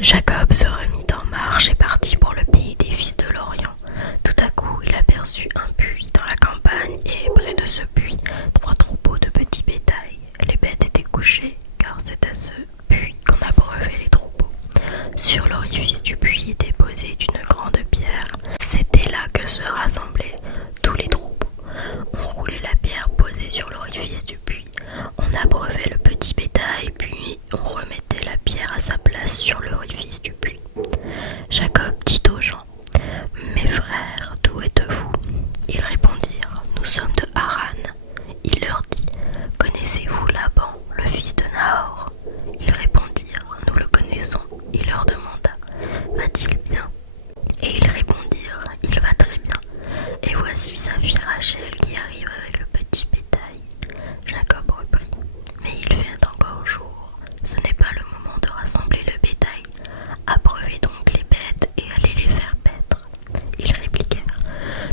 Jacob se remit en marche et partit pour le pays des fils de l'Orient. Tout à coup, il aperçut un puits dans la campagne et près de ce puits, 3 troupeaux de petits bétail. Les bêtes étaient couchées, car c'est à ce puits qu'on abreuvait les troupeaux. Sur l'orifice du puits était posée une grande pierre. C'était là que se rassemblaient tous les troupeaux. On roulait la pierre posée sur l'orifice du puits. On abreuvait le petit bétail, puis on remettait la pierre à sa place sur l'orifice du puits. Jacob dit aux gens: Mes frères, d'où êtes-vous? Ils répondirent: Nous sommes de Haran. Il leur dit: Connaissez-vous Laban, le fils de Nahor? Ils répondirent: Nous le connaissons. Il leur demanda: Va-t-il bien? Et ils répondirent: Il va très bien. Et voici sa fille Rachel qui arrive avec le petit bétail. Jacob reprit: Mais il fait encore jour. Ce n'est pas le moment de rassembler le bétail. Abreuvez donc les bêtes et allez les faire paître. Ils répliquèrent: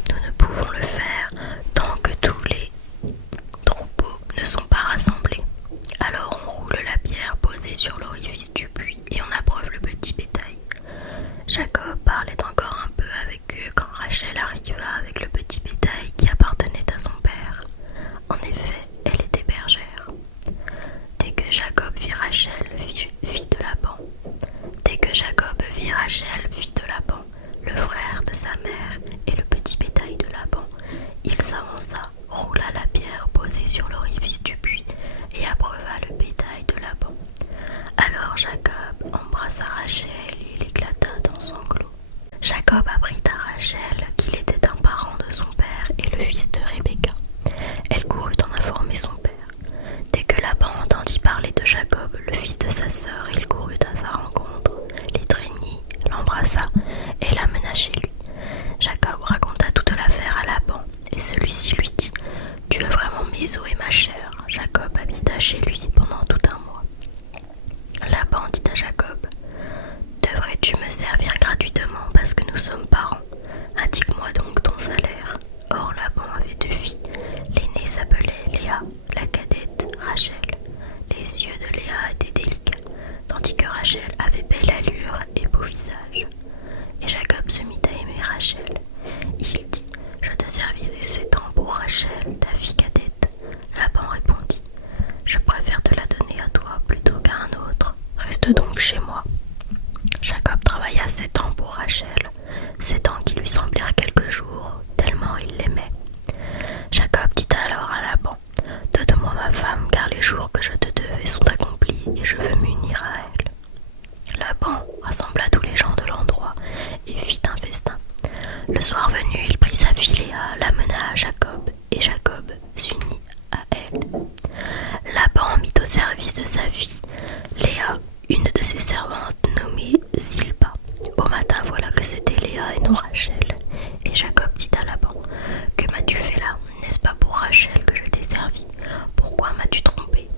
Nous ne pouvons le faire tant que tous les troupeaux ne sont pas rassemblés. Alors on roule la pierre posée sur l'orifice du puits et on abreuve le petit bétail. Jacob parlait encore un peu avec eux quand Rachel arriva avec le petit bétail qui appartenait à son père. En effet, elle était bergère. Dès que Jacob vit Rachel, fille de Laban, le frère de sa mère et le petit bétail de Laban, il s'avança, roula la pierre posée sur l'orifice du puits et abreuva le bétail de Laban. Alors Jacob embrassa Rachel et il éclata dans sanglots. Jacob apprit à Rachel qu'il était un parent de son père et le fils de Rebecca. Elle courut en informer son père. Dès que Laban entendit parler de Jacob, le fils de sa sœur, il courut à sa rencontre, l'étreignit, l'embrassa et l'amena chez lui. Jacob raconta toute l'affaire à Laban et celui-ci lui dit: Tu es vraiment mes os et ma chair. Jacob habita chez lui pendant tout un mois. Laban dit à Jacob: Devrais-tu me servir gratuitement parce que nous sommes parents? Indique-moi donc ton salaire. Or Laban avait 2 filles. L'aînée s'appelait Léa, la cadette Rachel. Les yeux de Léa étaient délicats, tandis que Rachel avait belle allure et beau visage. Et Jacob se mit à aimer Rachel. Il dit: Je te servirai 7 ans pour Rachel, ta fille cadette. Laban répondit: Je préfère te la donner à toi plutôt qu'à un autre. Reste donc chez moi. Jacob travailla 7 ans pour Rachel, 7 ans qui lui semblèrent quelques jours, tellement il l'aimait. Jacob dit alors à Laban: Donne-moi ma femme, car les jours que je te devais sont accomplis et je veux m'unir à elle. Laban rassembla tous les gens de l'endroit et fit un festin. Le soir venu, il prit sa fille Léa, l'amena à Jacob, et Jacob s'unit à elle. Laban mit au service de sa fille Léa une de ses servantes nommée Zilpa. Au matin, voilà que c'était Léa et non Rachel. Et Jacob dit à Laban: Que m'as-tu fait là? N'est-ce pas pour Rachel que je t'ai servi? Pourquoi m'as-tu trompé?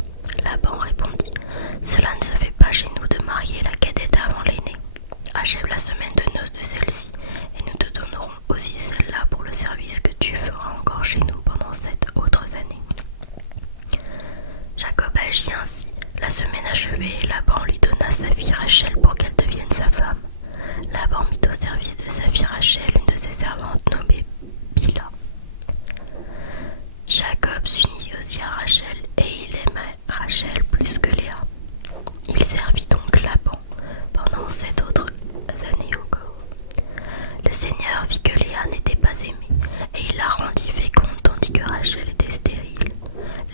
Laban répondit: Cela ne se fait pas chez nous de marier la cadette avant l'aînée. Achève la semaine de noces de celle-ci, et nous te donnerons aussi celle-là pour le service que tu feras encore chez nous pendant 7 autres années. Jacob agit ainsi. La semaine achevée, Laban lui donna sa fille Rachel pour qu'elle devienne sa femme. Laban mit au service de sa fille Rachel une de ses servantes nommée Bila. Jacob s'unit aussi à Rachel et il aimait Rachel plus que Léa. Il servit donc Laban pendant 7 autres années encore. Le Seigneur vit que Léa n'était pas aimée et il la rendit féconde tandis que Rachel était stérile.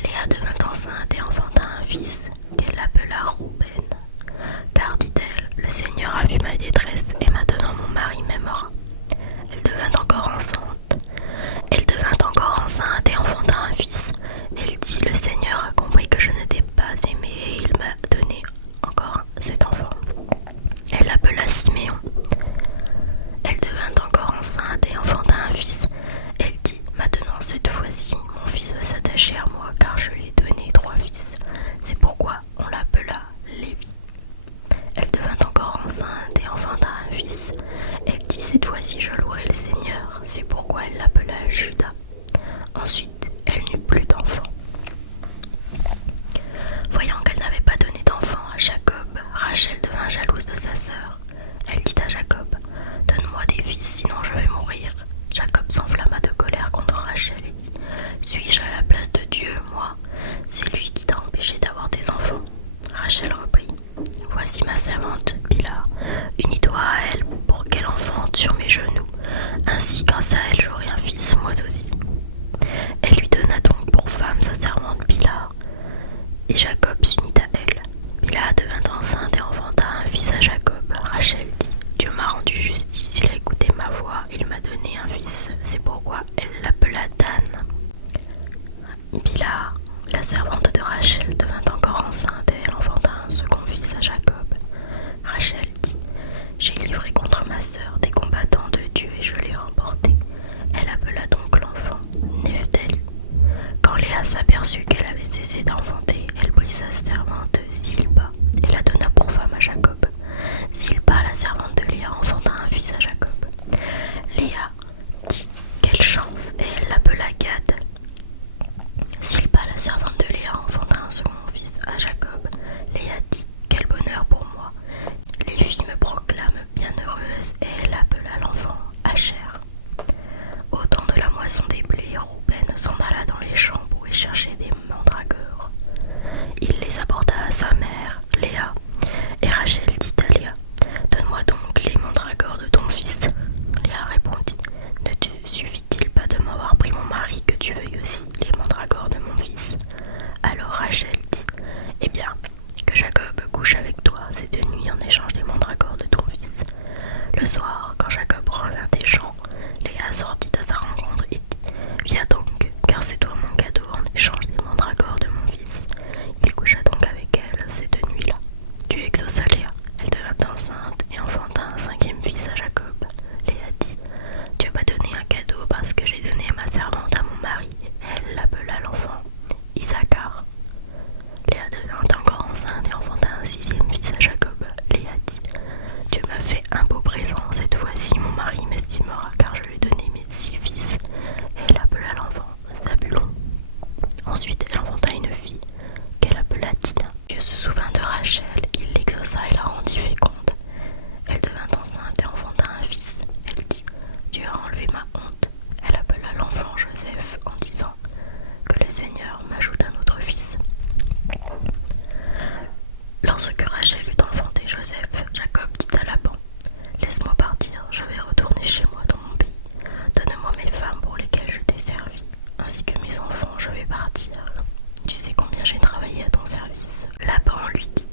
Léa devint enceinte et enfanta un fils qu'elle appela Rouben. Car, dit-elle, le Seigneur a vu ma détresse et maintenant mon mari m'aimera. Elle devint encore enceinte et enfanta un fils. Elle dit: Le Seigneur a compris que je n'étais pas aimée et il m'a donné encore cet enfant. Elle l'appela Siméon. Elle devint encore enceinte et enfanta un fils. Elle dit: Maintenant, cette fois-ci, mon fils va s'attacher à moi car je lui ai donné 3 fils. C'est pourquoi on l'appela Lévi. Elle devint encore enceinte et enfanta un fils. Elle dit: Cette fois Voici ma servante Bila. Unis-toi à elle pour qu'elle enfante sur mes genoux. Ainsi, grâce à elle, j'aurai un fils, moi aussi. Elle lui donna donc pour femme sa servante Bila, et Jacob s'unit à elle. Bila devint enceinte et enfanta un fils à Jacob. Rachel dit: Dieu m'a rendu justice, il a écouté ma voix, il m'a donné un fils. C'est pourquoi elle l'appela Dan. Bila, la servante de Rachel, devint encore enceinte et elle enfanta un second fils à Jacob. Rachel dit: J'ai livré contre ma sœur des combattants de Dieu et je l'ai remporté. Elle appela donc l'enfant Nephtali. Quand Léa s'aperçut qu'elle avait cessé d'enfanter, elle prit sa servante Zilpa et la donna pour femme à Jacob. Zilpa, la servante de Léa, enfanta un fils à Jacob. Léa dit: Quelle chance! Et elle l'appela Gad. Zilpa, la servante de Léa, enfanta un second fils à Jacob. Léa dit: Quel bonheur pour moi! Les filles me proclament bienheureuse, et elle appela l'enfant Asher. Au temps de la moisson des blés, Rouben s'en alla dans les champs pour y chercher des mandragores. Il les apporta à sa mère, Léa, et Rachel dit à Léa: Donne-moi donc les mandragores de ton fils. Léa répondit: Ne te suffit-il pas de m'avoir pris mon mari que tu veuilles aussi les mandragores de mon fils? Alors Rachel dit: Eh bien, que Jacob couche avec toi cette nuit en échange des mandragores de ton fils. Le soir, quand Jacob revint des champs, Léa sortit à sa rencontre et dit: Viens donc, car c'est toi mon cadeau en échange des mandragores de mon fils. Il coucha donc avec elle cette nuit-là. Dieu exauça Léa. Elle devint enceinte et enfanta un cinquième fils à Jacob. Léa dit: Dieu m'a donné un cadeau parce que j'ai donné ma servante à mon mari. Elle l'appela l'enfant Isaacar. Léa devint encore enceinte et enfanta un sixième fils à Jacob. Léa dit: Dieu m'a fait un beau présent, cette fois-ci mon mari m'estimera car je lui ai donné mes 6 fils. Et elle appela l'enfant Zabulon. Ensuite elle enfanta une fille qu'elle appela Dina. Dieu se souvint de Rachel, il l'exauça et la rendit féconde. Elle devint enceinte et enfanta un fils. Elle dit: Dieu a enlevé ma honte. Elle appela l'enfant Joseph en disant: Que le Seigneur m'ajoute un autre fils. Lorsque Rachel eut enfanté Joseph, Jacob dit à Laban: Laisse-moi partir, je vais retourner chez moi dans mon pays. Donne-moi mes femmes pour lesquelles je t'ai servi, ainsi que mes enfants, je vais partir. Tu sais combien j'ai travaillé à ton service. Laban lui dit: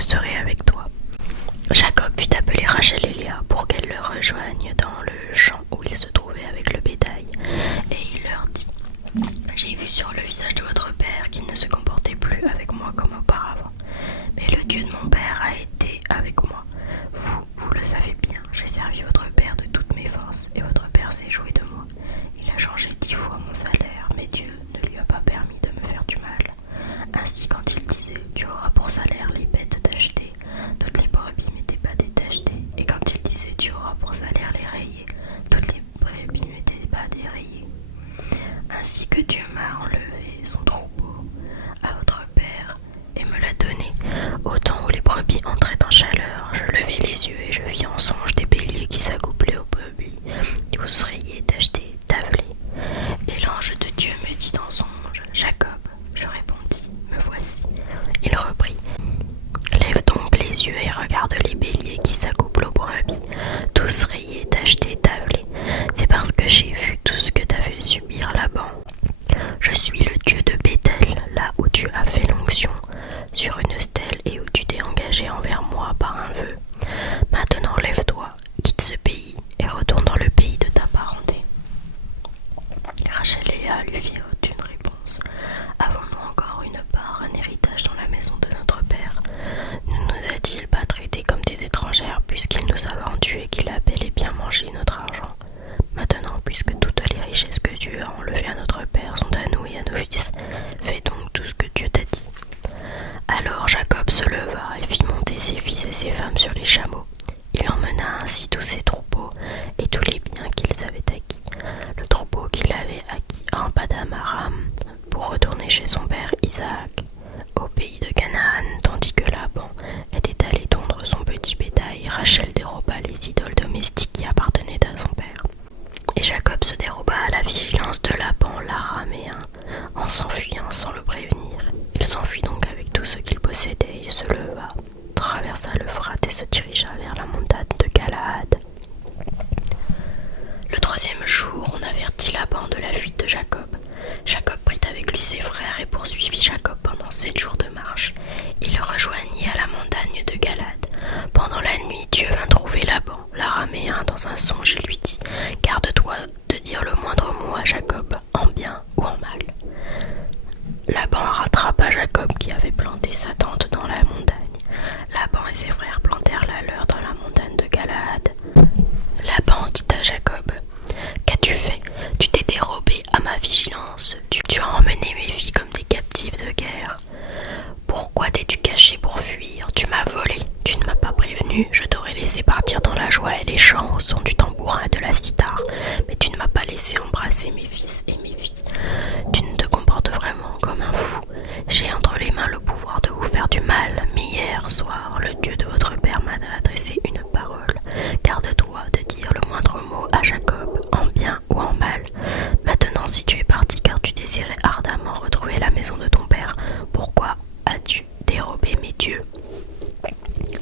serai avec toi. Jacob fit appeler Rachel et Léa pour qu'elles le rejoignent dans le champ où ils se trouvaient avec le bétail, et il leur dit: j'ai vu sur le visage de votre père qu'il ne se comportait plus avec moi comme auparavant, mais le Dieu de mon père a été avec moi. Vous le savez bien, j'ai servi votre père de toutes mes forces, et votre père s'est joué de moi. Il a changé 10 fois mon salaire, mais Dieu ne lui a pas permis de me faire du mal. Ainsi, quand il disait: tu auras pour salaire les bêtes tachetées, toutes les brebis n'étaient pas détachetées, et quand il disait: tu auras pour salaire les rayés, toutes les brebis n'étaient pas dérayées. Ainsi que Dieu m'a enlevé son troupeau à votre père et me l'a donné, au temps où les brebis entraient en chaleur, je levai les yeux et je vis en songe des béliers qui s'accouplaient aux brebis, tous rayés, tachetés, tavelés. Et l'ange de Dieu me dit en songe: Jacob. Je répondis: me voici. Il reprit: lève donc les yeux et regarde les béliers qui s'accouplent aux brebis, tous rayés, tachetés, tavelés. C'est parce que j'ai vu tout ce que t'as fait subir Laban. Je suis le Dieu de Béthel, là où tu as fait l'onction sur une stèle et où tu t'es engagé envers moi par un vœu. Maintenant lève-toi, quitte ce pays et retourne dans le pays de ta parenté. Rachel et Léa lui firent une réponse: avons-nous encore une part, un héritage dans la maison de notre père? Ne nous a-t-il pas traités comme des étrangères, puisqu'il nous a vendus et qu'il a bel et bien mangé notre argent? Maintenant, puisque toutes les richesses que Dieu a enlevées à notre père sont à nous et à nos fils, fais donc tout ce que Dieu t'a dit. Alors Jacob se leva et fit monter ses fils et ses femmes sur les chameaux. Il emmena ainsi tous ses troupeaux et tous les biens qu'ils avaient acquis. Le troupeau qu'il avait acquis en Padam Aram pour retourner chez son père Isaac au pays de Canaan, tandis que Laban était allé tondre son petit bétail. Rachel déroba les idoles domestiques qui appartenaient à son père. Et Jacob se déroba à la vigilance de Laban l'araméen en s'enfuyant sans le prévenir. Il s'enfuit donc avec tout ce qu'il possédait. Il se leva, traversa l'Euphrate et se dirigea vers la montagne de Galaad. Le troisième jour, on avertit Laban de la fuite de Jacob. Jacob prit avec lui ses frères et poursuivit Jacob pendant 7 jours de marche. Il le rejoignit à la montagne de Galaad. Pendant la nuit, Dieu vint trouver Laban, l'araméen, dans un songe et lui dit: garde-toi de dire le moindre mot à Jacob, en bien ou en mal. Laban rattrapa Jacob qui avait planté sa tente dans la montagne. Laban et ses frères plantèrent la leur dans la montagne de Galaad. Laban dit à Jacob: qu'as-tu fait? Tu t'es dérobé à ma vigilance. Tu as emmené mes filles comme des captives de guerre. Pourquoi t'es-tu caché pour fuir? Tu m'as volé, tu ne m'as pas prévenu. Je t'aurais laissé partir dans la joie et les chants au son du tambourin et de la cithare, mais tu ne m'as pas laissé embrasser mes fils et mes filles. Tu ne te comportes vraiment comme un fou. J'ai entre les mains le pouvoir de vous faire du mal, mais hier soir, le Dieu de votre père m'a adressé une parole. Garde-toi de dire le moindre mot à Jacob, en bien ou en mal. Maintenant, si tu es parti car tu désirais ardemment retrouver la maison de ton père, pourquoi as-tu dérobé mes dieux?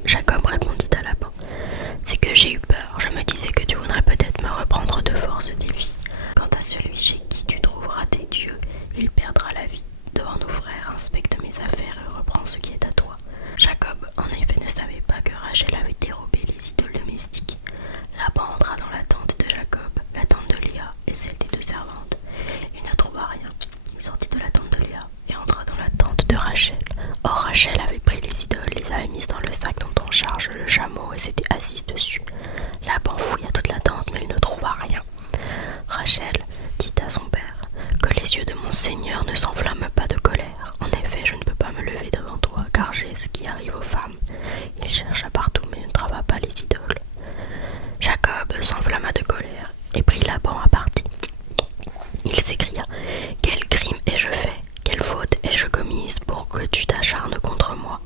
Jacob répondit à Laban: c'est que j'ai eu peur. Je me disais que tu voudrais peut-être me reprendre de force tes filles. Quant à celui chez qui tu trouveras tes dieux, il perdra la vie. Dehors nos frères, inspecte mes affaires et reprends ce qui est à toi. Jacob, en effet, ne savait pas que Rachel avait dérobé les idoles domestiques. Laban entra dans la tente de Jacob, la tente de Léa et celle des 2 servantes. Il ne trouva rien. Il sortit de la tente de Léa et entra dans la tente de Rachel. Or Rachel avait pris les idoles, les avait mises dans le sac dont on charge le chameau et s'était assise dessus. Laban fouilla toute la tente, mais il ne trouva rien. Rachel dit à son père: que les yeux de mon Seigneur ne s'enflamment pas de colère. En effet, je ne peux pas me lever devant toi, car j'ai ce qui arrive aux femmes. Il chercha partout, mais ne trouva pas les idoles. Jacob s'enflamma de colère et prit Laban à partie. Il s'écria: quel crime ai-je fait? Quelle faute ai-je commise pour que tu t'acharnes contre moi?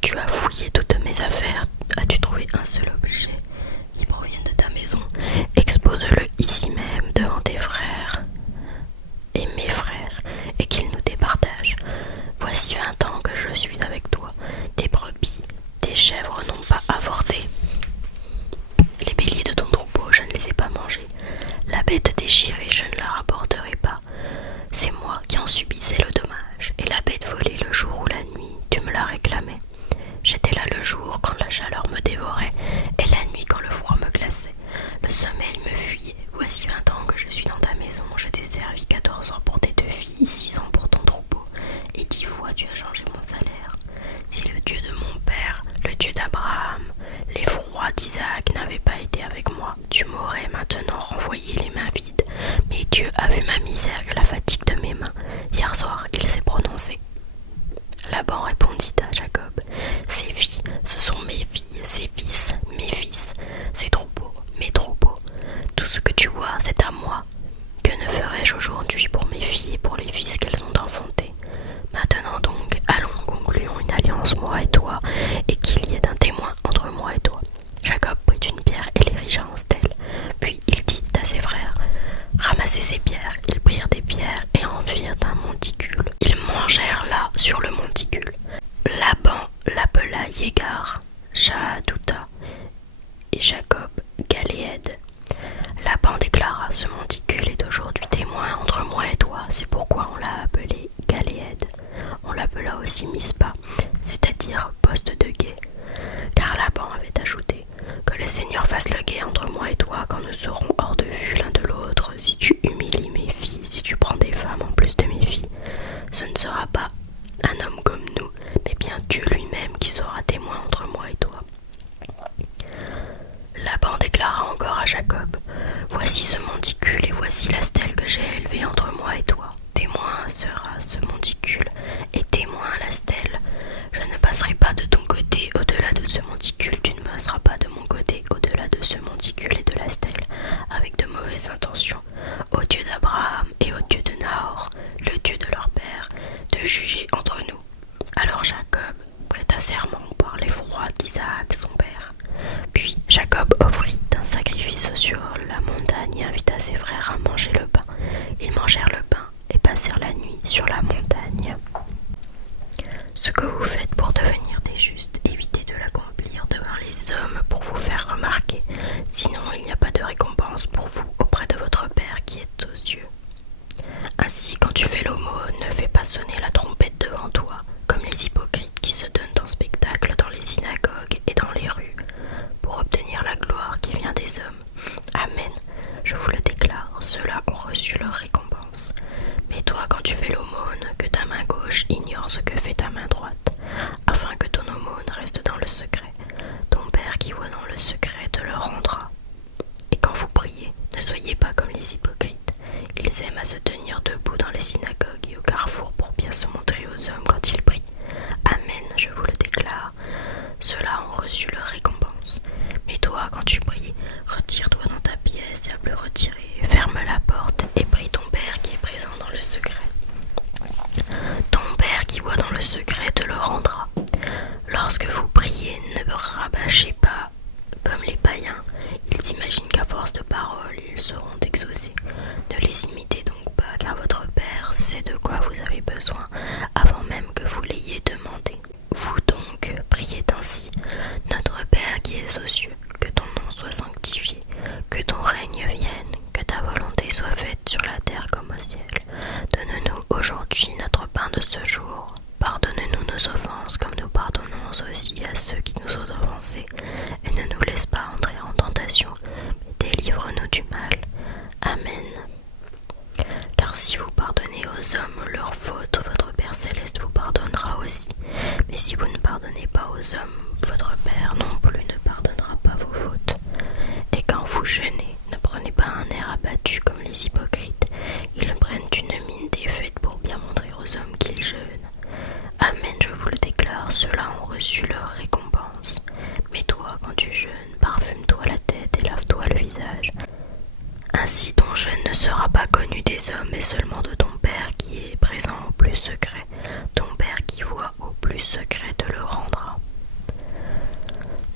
Tu as fouillé toutes mes affaires. As-tu trouvé un seul objet qui provienne de ta maison? Expose-le ici même devant tes frères et mes frères, et qu'ils nous départagent. Voici 20 ans que je suis avec toi. Tes brebis, tes chèvres n'ont pas avorté. Les béliers de ton troupeau, je ne les ai pas mangés. La bête déchirée, je ne la rapporterai pas. C'est moi qui en subissais le dommage, et la bête volée le jour ou la nuit, tu me la réclamais. J'étais là Dieu d'Abraham, l'effroi d'Isaac n'avait pas été avec moi. Tu m'aurais maintenant renvoyé les mains vides. Mais Dieu a vu ma misère et la fatigue de mes mains. Hier soir, il s'est prononcé. Laban répondit à Jacob, ces filles, ce sont mes filles, ces fils, mes fils, ces troupeaux, mes troupeaux. Tout ce que tu vois, c'est à moi. Que ne ferais-je aujourd'hui pour mes filles et pour les fils qu'elles ont enfantés? Maintenant donc, allons, concluons une alliance, moi et toi, et qu'il y ait un témoin entre moi et toi. Jacob prit une pierre et l'érigea en stèle. Puis il dit à ses frères, ramassez ces pierres. Ils prirent des pierres et en firent un monticule. Ils mangèrent là sur le monticule. Laban l'appela Yégar, Shahadouta, et Jacob Galéed. Laban déclara, ce monticule est aujourd'hui témoin entre moi et toi, c'est pourquoi on l'a appelé Galéed. On l'appela aussi Mispa, c'est-à-dire poste de guet, car Laban avait ajouté, que le Seigneur fasse le guet entre moi et toi quand nous serons hors de vue l'un de l'autre, si tu humilies mes filles, si tu prends des femmes en plus de mes filles, ce ne sera pas un homme comme nous, mais bien Dieu lui-même qui sera témoin entre moi et toi. Laban déclara encore à Jacob, voici ce monticule et voici la stèle que j'ai élevée entre moi et toi. Témoin sera ce monticule et témoin la stèle. Je ne passerai pas de ton côté au-delà de ce monticule, tu ne passeras pas de mon côté au-delà de ce monticule et de la stèle, avec de mauvaises intentions, au Dieu d'Abraham et au Dieu de Nahor, le Dieu de leur père, de juger entre nous. Alors Jacob prêta serment par l'effroi d'Isaac son père. Puis Jacob offrit un sacrifice sur la montagne et invita ses frères à manger le pain. Ils mangèrent le pain et passèrent la nuit sur la montagne. Ce que vous faites pour devenir des justes, évitez de l'accomplir devant les hommes pour vous faire remarquer, sinon il n'y a pas de récompense pour vous auprès de votre Père qui est aux cieux. Ainsi, quand tu fais l'aumône, ne fais pas sonner la trompette devant toi, comme les hypocrites qui se donnent en spectacle dans les synagogues et dans les rues, pour obtenir la gloire qui vient des hommes. Amen, je vous le déclare, ceux-là ont reçu leur récompense. Mais toi, quand tu fais l'aumône, que ta main gauche ignore ce que fait ta main droite, afin que ton aumône reste dans le secret. Ton Père qui voit dans le secret te le rendra. Et quand vous priez, ne soyez pas comme les hypocrites. Ils aiment à se tenir debout dans les synagogues et au carrefour pour bien se montrer aux hommes quand ils prient. Amen, je vous le déclare, ceux-là ont reçu leur récompense. Mais toi, quand tu pries, retire-toi dans ta pièce et à plus retirer, ferme la porte et prie ton Père qui est présent dans le secret. Ton Père qui voit dans le secret te le rendra. Lorsque vous priez, ne rabâchez pas comme les païens. Ils imaginent qu'à force de paroles, ils seront exaucés. Ne les imitez donc pas, car votre Père sait de quoi vous avez besoin avant même que vous l'ayez demandé. Vous donc priez ainsi, notre Père qui es aux cieux, que ton nom soit sanctifié, que ton règne vienne, que ta volonté soit faite sur la terre comme au ciel. Donne-nous aujourd'hui notre pain de ce jour. Pardonne-nous nos offenses comme nous pardonnons aussi à ceux qui nous ont offensés. Et ne nous laisse pas entrer en tentation, mais délivre-nous du mal. Amen. Car si vous pardonnez aux hommes leurs fautes, votre Père céleste vous pardonnera aussi. Mais si vous ne pardonnez pas aux hommes, votre Père non plus ne pardonnera pas vos fautes. Et quand vous jeûnez, ne prenez pas un air abattu comme les hypocrites. Ils prennent une mine défaite pour bien montrer aux hommes qu'ils jeûnent. Amen, je vous le déclare, ceux-là ont reçu leur récompense. Mais toi, quand tu jeûnes, parfume-toi la tête et lave-toi le visage. Ainsi ton jeûne ne sera pas connu des hommes, mais seulement de ton Père qui est présent au plus secret. Ton Père qui voit au plus secret te le rendra.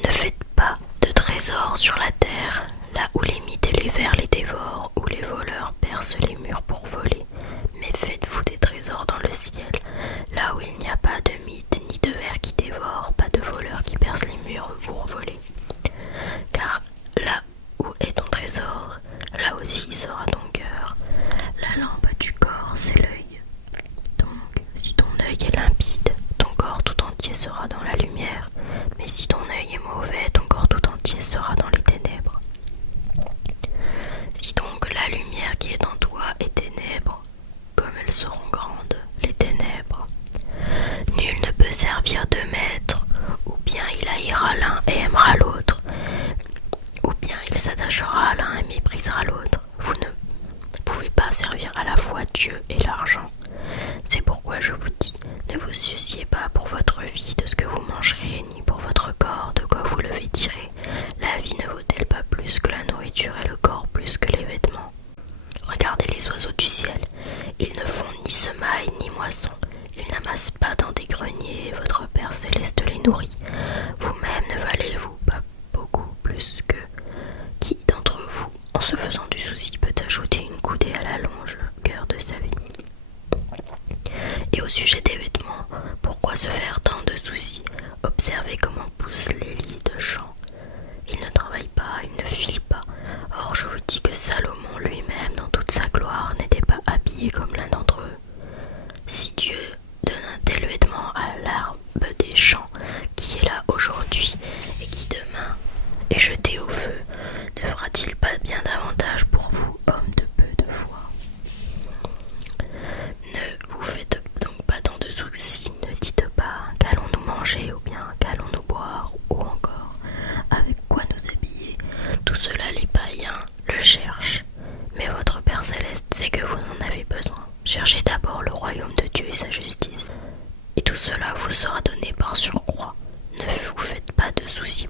Ne faites pas de trésors sur la terre, là où les mythes et les vers les dévorent, où les voleurs percent les murs pour voler. Mais faites-vous des trésors dans le ciel, là où il n'y a pas de mythes ni de vers qui dévorent, pas de voleurs qui percent les murs pour voler. Car là où est ton trésor, là aussi sera ton cœur. La lampe du corps, c'est l'œil. Donc, si ton œil est limpide, ton corps tout entier sera dans la lumière. Mais si ton œil est mauvais, ton corps tout entier sera dans les ténèbres. Si donc la lumière qui est en toi est ténèbres, comme elles seront grandes, les ténèbres. Nul ne peut servir de maître, ou bien il haïra lâchera l'un et méprisera l'autre. Vous ne pouvez pas servir à la fois Dieu et l'argent. C'est pourquoi je vous dis, ne vous souciez pas pour votre vie de ce que vous mangerez, ni pour votre corps de quoi vous le vêtirez. La vie ne vaut-elle pas plus que la nourriture et le corps plus que les vêtements? Regardez les oiseaux du ciel, ils ne font ni semaille ni moisson, ils n'amassent pas dans des greniers, et votre Père céleste les nourrit. Vous-même ne valez-vous pas beaucoup plus que qui d'entre vous, en se faisant du souci, peut ajouter une coudée à la longueur de sa vie? Et au sujet des vêtements, pourquoi se faire tant de soucis? Observez comment poussent les lys de champ. Ils ne travaillent pas, ils ne filent pas. Or, je vous dis que Salomon lui-même, dans toute sa gloire, n'était pas habillé comme l'un d'entre eux. Si Dieu donne un tel vêtement à l'arbre des champs, qui est là aujourd'hui et qui demain est jeté au feu, ne fera-t-il pas bien davantage pour vous, hommes de peu de foi? Ne vous faites donc pas tant de soucis, ne dites pas qu'allons-nous manger ou bien qu'allons-nous boire ou encore avec quoi nous habiller. Tout cela les païens le cherchent, mais votre Père céleste sait que vous en avez besoin. Cherchez d'abord le royaume de Dieu et sa justice, et tout cela vous sera donné par surcroît. Ne vous faites pas de soucis